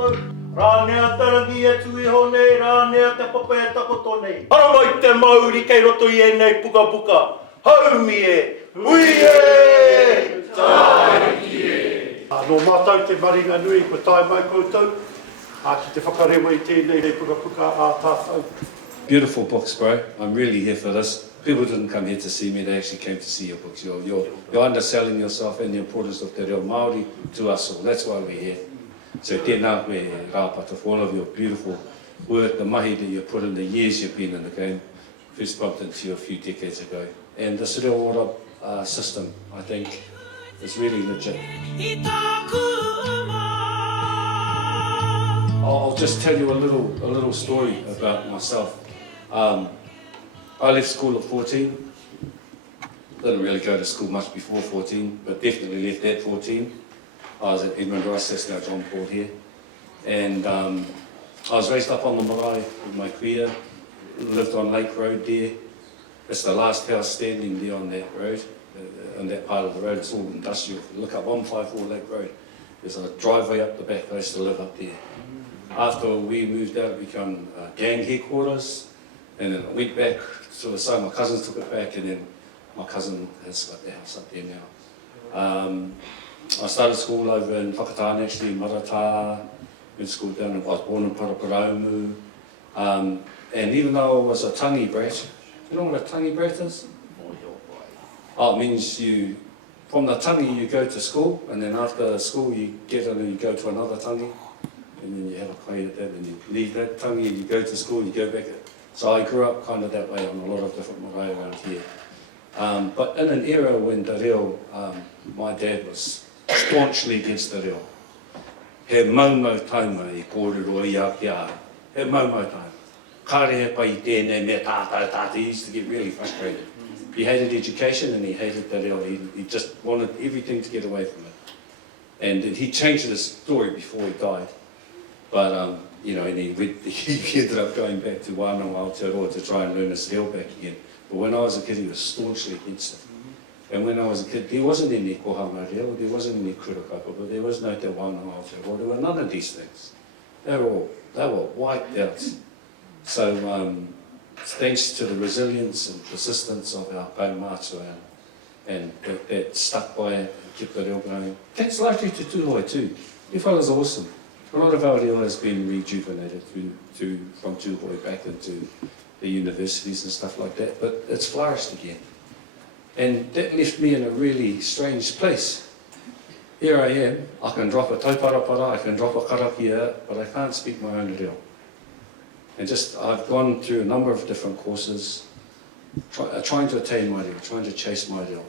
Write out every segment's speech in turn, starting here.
tātou. Rānea tarangi e tui honei, rānea te papa e takoto nei. Haramai te mauri kei roto i e nei puka puka. Haumi e, hui e, taiki e. No mātou te maringa nui, ko tai mai koutou. Ki te whakarewa i tēnei nei puka puka a tātou. Beautiful books, bro. I'm really here for this. People didn't come here to see me, they actually came to see your books. You're underselling yourself and the importance of Te Reo Māori to us all. That's why we're here. So tēnā koe rāpata for all of your beautiful work, the mahi that you put in, the years you've been in the game. First bumped into you a few decades ago. And the Reo Ora system, I think, is really legit. I'll just tell you a little story about myself. I left school at 14. Didn't really go to school much before 14, but definitely left at 14. I was at Edmund Rice, that's now John Paul here. And I was raised up on the marae with my kuia, lived on Lake Road there. It's the last house standing there on that road, on that part of the road. It's all industrial. If you look up 154 Lake Road, there's a driveway up the back. I used to live up there. After we moved out, it became gang headquarters. And then I went back to the side, my cousins took it back, and then my cousin has got the house up there now. I started school over in Whakatane, actually, in Marata. Went to school down, I was born in Paraparaumu. And even though I was a tangi brat, you know what a tangi brat is? Oh, it means you, from the tangi you go to school, and then after school you get in and you go to another tangi, and then you have a play at that, and you leave that tangi and you go to school and you go back. So I grew up kind of that way on a lot of different marae around here. But in an era when Te Reo, my dad was staunchly against Te Reo. He maumau taunga I kōrero I a kia. He maumau taunga. Kāre he pai tēnei me tātou. He used to get really frustrated. He hated education and he hated Te Reo. He just wanted everything to get away from it. And he changed his story before he died. But you know, and he ended up going back to Wānau Aotearoa to try and learn his skill back again. But when I was a kid, he was staunchly against it. And when I was a kid, there wasn't any kohanga reo, there wasn't any kurukapa, but there was no te Wānau Aotearoa. There were none of these things. They were wiped out. So thanks to the resilience and persistence of our kaumātua and that stuck by it and kept the reo going. Thanks largely to Tūhoi too. You fellas are awesome. A lot of our reo has been rejuvenated from Tūhoi back into the universities and stuff like that, but it's flourished again. And that left me in a really strange place. Here I am, I can drop a tauparapara, I can drop a karaki out, but I can't speak my own reo. And I've gone through a number of different courses, trying to attain my reo, trying to chase my reo.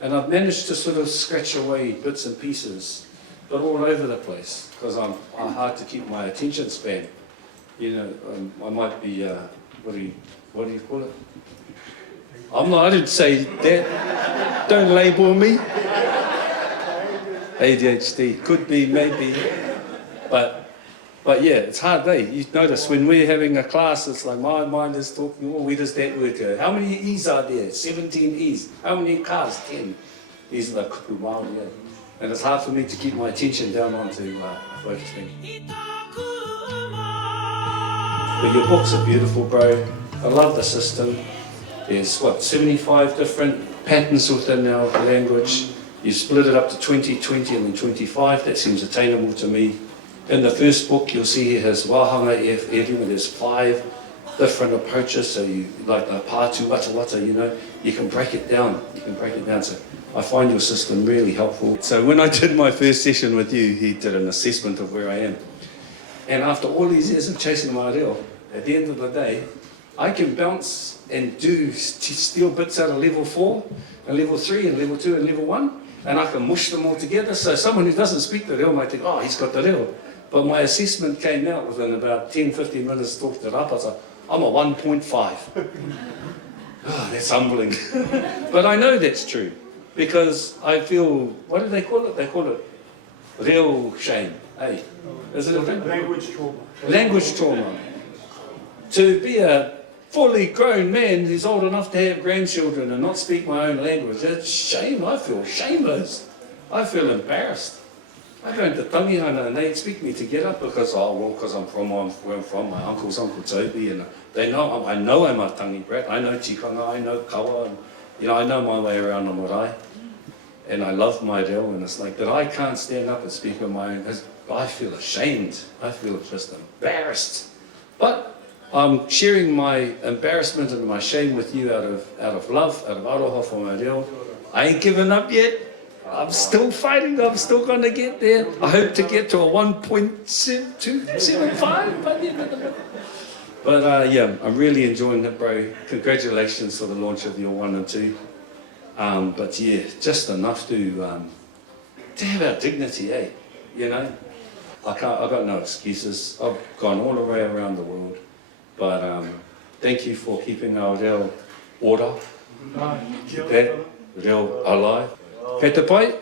And I've managed to sort of scratch away bits and pieces, but all over the place, because I'm hard to keep my attention span. You know, I might be, what do you call it? I didn't say that. Don't label me. ADHD, could be, maybe. But yeah, it's hard, eh? You notice when we're having a class, it's like my mind is talking, oh, where does that word go? How many E's are there? 17 E's. How many cars? 10. These are the kupu Māori, yeah. And it's hard for me to keep my attention down onto a focus thing. But your books are beautiful, bro. I love the system. There's, 75 different patterns within our language. You split it up to 20, 20 and then 25. That seems attainable to me. In the first book, you'll see he has wāhanga e where there's 5 different approaches. So you, like the pātu wata, you know, you can break it down. So I find your system really helpful. So when I did my first session with you, he did an assessment of where I am. And after all these years of chasing my reo, at the end of the day, I can bounce and steal bits out of level 4, and level 3, and level 2, and level 1, and I can mush them all together. So someone who doesn't speak the reo might think, oh, he's got the reo. But my assessment came out within about 10-15 minutes talk to Rapata. I'm a 1.5. Oh, that's humbling. But I know that's true, because I feel, what do they call it? They call it real shame. Hey, is it a thing? Language trauma. Language trauma. To be a fully grown man who's old enough to have grandchildren and not speak my own language, that's shame. I feel shameless. I feel embarrassed. I go into Tangihana and they expect me to get up because I'm from where I'm from, my uncle's Uncle Toby, and they know, I know I'm a tangi brat, I know tikanga, I know kawa, and, you know, I know my way around the marae, and I love my reo, and it's like that I can't stand up and speak on my own, I feel ashamed, I feel just embarrassed. But I'm sharing my embarrassment and my shame with you out of love, out of aroha for my reo. I ain't given up yet. I'm still fighting. I'm still going to get there. I hope to get to a 1.275 by the end of the month. But yeah, I'm really enjoying it, bro. Congratulations for the launch of your 1 and 2. But yeah, just enough to have our dignity, eh? You know, I've got no excuses. I've gone all the way around the world. But thank you for keeping our Reo Ora, Reo alive. Kei te pai.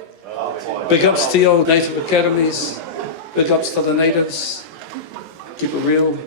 Big ups to the old native academies. Big ups to the natives. Keep it real.